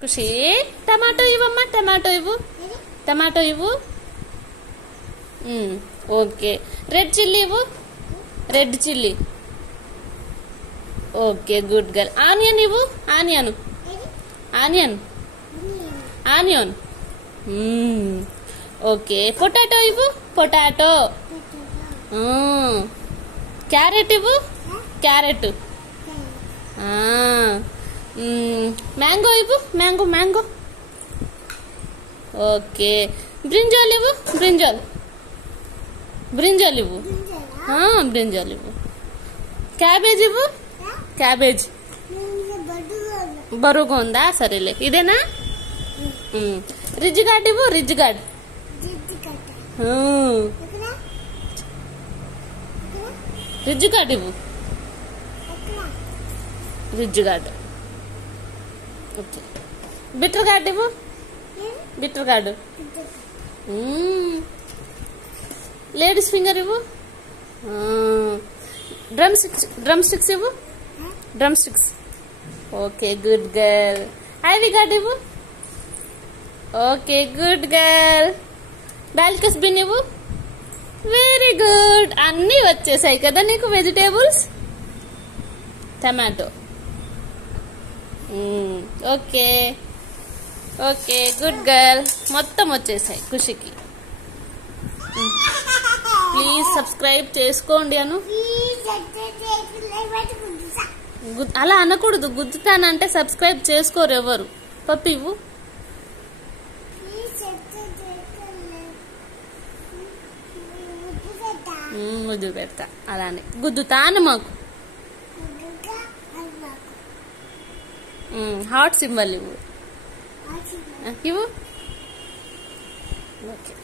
ఖుషి tomato ఇవ్వమ్మా, tomato ఇవ్వు, tomato ఇవ్వు. ఓకే. రెడ్ చిల్లీ ఇవ్వు, red chilli. Okay, good girl. Onion ఇవ్వు, onion, onion, onion. Okay. Potato ఇవ్వు, పొటాటో. క్యారెట్ ఇవ్వు, క్యారెట్. మ్యాంగో ఇవ్వు, మ్యాంగో, మ్యాంగో. ఓకే. బ్రింజాల్ ఇవ్వు, బ్రింజాల్, బ్రింజాల్ ఇవ్వు, బ్రింజాల్ ఇవ్వు. క్యాబేజ్ ఇవ్వు, క్యాబేజ్. బరువుగా ఉందా? సరేలే. ఇదేనా? రిజ్ గార్డ్ ఇవ్వు, రిజ్ గార్డ్. రిజ్ గార్డ్ ఇవ్వు, ridge gourd. Okay. Bitter gourd ఇవ్వు, బిటర్ గార్డ్. లేడీస్ ఫింగర్ ఇవ్వు. డ్రమ్ స్టిక్స్ ఇవ్వు, drum sticks. Okay, good girl. Ivy gourd ఇవ్వు. Okay, good girl. బాల్కస్ బిన్ ఇవ్వు. Very good. అన్నీ వచ్చేసాయి కదా నీకు vegetables. Tomato. Okay, okay, good girl. మొత్తం వచ్చేసాయి ఖుషికి. ప్లీజ్ సబ్స్క్రైబ్ చేసుకోండి అను. అలా అనకూడదు. గుద్దుతానంటే సబ్స్క్రైబ్ చేసుకోరు ఎవరు. పప్పు ఇవ్వు. ముద్దు పెడతా. అలానే గుద్దుతాను మాకు. హార్ట్ సింబల్ ఇవ్వు, ఇవ్వు. ఓకే.